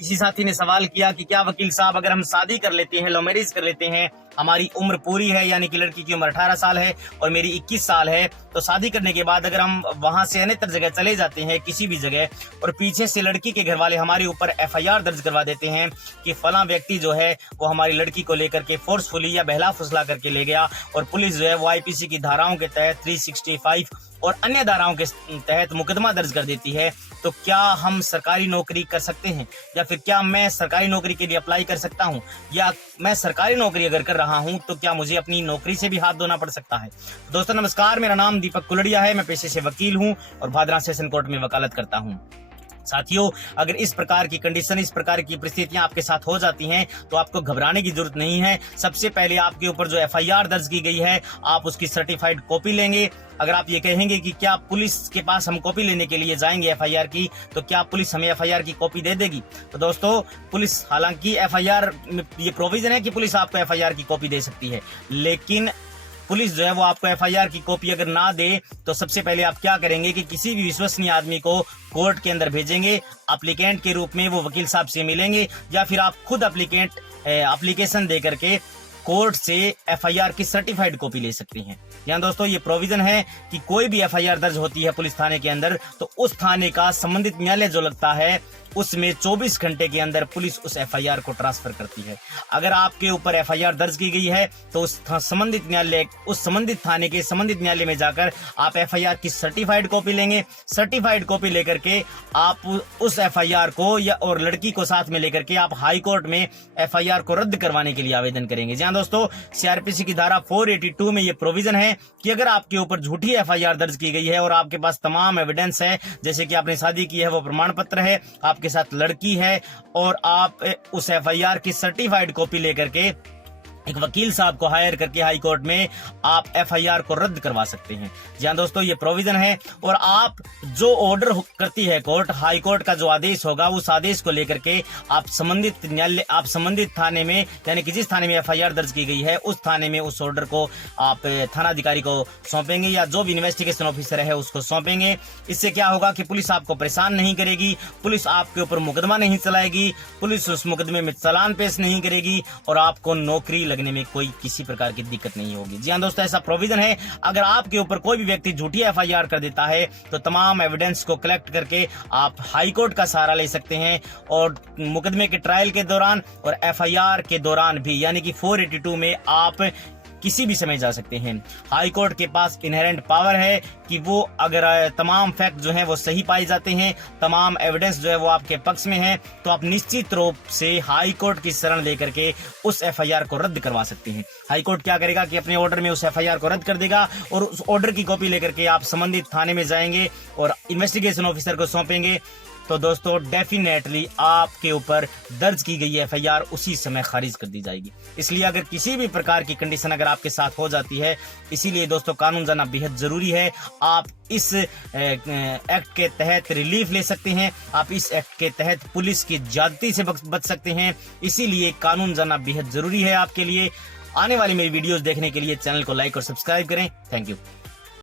किसी साथी ने सवाल किया कि क्या वकील साहब अगर हम शादी कर लेते हैं, लव मैरिज कर लेते हैं, हमारी उम्र पूरी है यानी कि लड़की की उम्र 18 साल है और मेरी 21 साल है, तो शादी करने के बाद अगर हम वहां से अन्यत्र जगह चले जाते हैं किसी भी जगह और पीछे से लड़की के घर वाले हमारे ऊपर FIR दर्ज करवा देते हैं कि फला व्यक्ति जो है वो हमारी लड़की को लेकर के फोर्सफुली या बहला फुसला करके ले गया और पुलिस जो है वो IPC की धाराओं के तहत 365 और अन्य धाराओं के तहत मुकदमा दर्ज कर देती है, तो क्या हम सरकारी नौकरी कर सकते हैं या फिर क्या मैं सरकारी नौकरी के लिए अप्लाई कर सकता हूं, या मैं सरकारी नौकरी अगर कर रहा हूं तो क्या मुझे अपनी नौकरी से भी हाथ धोना पड़ सकता है। दोस्तों नमस्कार, मेरा नाम दीपक कुलड़िया है, मैं पेशे से वकील हूं और भादरा सेशन कोर्ट में वकालत करता हूं। साथियों, अगर इस प्रकार की कंडीशन, इस प्रकार की परिस्थितियां आपके साथ हो जाती हैं तो आपको घबराने की जरूरत नहीं है। सबसे पहले आपके ऊपर जो FIR दर्ज की गई है आप उसकी सर्टिफाइड कॉपी लेंगे। अगर आप ये कहेंगे कि क्या पुलिस के पास हम कॉपी लेने के लिए जाएंगे FIR की, तो क्या पुलिस हमें FIR की कॉपी दे देगी? तो दोस्तों पुलिस, हालांकि FIR ये प्रोविजन है कि पुलिस आपको FIR की कॉपी दे सकती है, लेकिन पुलिस जो है वो आपको FIR की कॉपी अगर ना दे तो सबसे पहले आप क्या करेंगे कि किसी भी विश्वसनीय आदमी को कोर्ट के अंदर भेजेंगे एप्लीकेंट के रूप में, वो वकील साहब से मिलेंगे या फिर आप खुद एप्लीकेशन दे करके कोर्ट से FIR की सर्टिफाइड कॉपी ले सकती हैं। यहाँ दोस्तों ये प्रोविजन है कि कोई भी FIR दर्ज होती है पुलिस थाने के अंदर तो उस थाने का संबंधित न्यायालय जो लगता है उसमें 24 घंटे के अंदर पुलिस उस FIR को ट्रांसफर करती है। अगर आपके ऊपर FIR दर्ज की गई है तो उस संबंधित थाने के संबंधित न्यायालय में जाकर आप FIR की सर्टिफाइड कॉपी लेंगे। सर्टिफाइड कॉपी लेकर के आप उस FIR को या और लड़की को साथ में लेकर के आप हाई कोर्ट में FIR को रद्द करवाने के लिए आवेदन करेंगे। जहां दोस्तों CRPC की धारा 482 में ये प्रोविजन है कि अगर आपके ऊपर झूठी FIR दर्ज की गई है और आपके पास तमाम एविडेंस है, जैसे कि आपने शादी की है, वो प्रमाण पत्र है, आपके साथ लड़की है और आप उस FIR की सर्टिफाइड कॉपी लेकर के एक वकील साहब को हायर करके हाई कोर्ट में आप FIR को रद्द करवा सकते हैं। जहां दोस्तों ये प्रोविजन है और आप जो ऑर्डर करती है कोर्ट, हाई कोर्ट का जो आदेश होगा उस आदेश को लेकर के आप संबंधित न्यायालय, आप संबंधित थाने में यानी कि जिस थाने में FIR दर्ज की गई है उस थाने में उस ऑर्डर को आप थानाधिकारी को सौंपेंगे या जो भी इन्वेस्टिगेशन ऑफिसर है उसको सौंपेंगे। इससे क्या होगा कि पुलिस आपको परेशान नहीं करेगी, पुलिस आपके ऊपर मुकदमा नहीं चलाएगी, पुलिस उस मुकदमे में चालान पेश नहीं करेगी और आपको नौकरी लगने में कोई किसी प्रकार की दिक्कत नहीं होगी। जी हां दोस्तों, ऐसा प्रोविजन है। अगर आपके ऊपर कोई भी व्यक्ति झूठी FIR कर देता है तो तमाम एविडेंस को कलेक्ट करके आप हाई कोर्ट का सहारा ले सकते हैं और मुकदमे के ट्रायल के दौरान और FIR के दौरान भी यानी कि 482 में आप किसी भी समय जा सकते हैं। हाई कोर्ट के पास इनहेरेंट पावर है कि वो अगर तमाम फैक्ट जो हैं वो सही पाए जाते हैं, तमाम एविडेंस जो है वो आपके पक्ष में है, तो आप निश्चित रूप से हाई कोर्ट की शरण लेकर के उस FIR को रद्द करवा सकते हैं। हाई कोर्ट क्या करेगा कि अपने ऑर्डर में उस FIR को रद्द कर देगा और उस ऑर्डर की कॉपी लेकर के आप संबंधित थाने में जाएंगे और इन्वेस्टिगेशन ऑफिसर को सौंपेंगे। तो दोस्तों डेफिनेटली आपके ऊपर दर्ज की गई FIR उसी समय खारिज कर दी जाएगी। इसलिए अगर किसी भी प्रकार की कंडीशन अगर आपके साथ हो जाती है, इसीलिए दोस्तों कानून जानना बेहद जरूरी है। आप इस एक्ट के तहत रिलीफ ले सकते हैं, आप इस एक्ट के तहत पुलिस की ज्यादती से बच सकते हैं। इसीलिए कानून जानना बेहद जरूरी है आपके लिए। आने वाली मेरी वीडियोस देखने के लिए चैनल को लाइक और सब्सक्राइब करें। Thank you.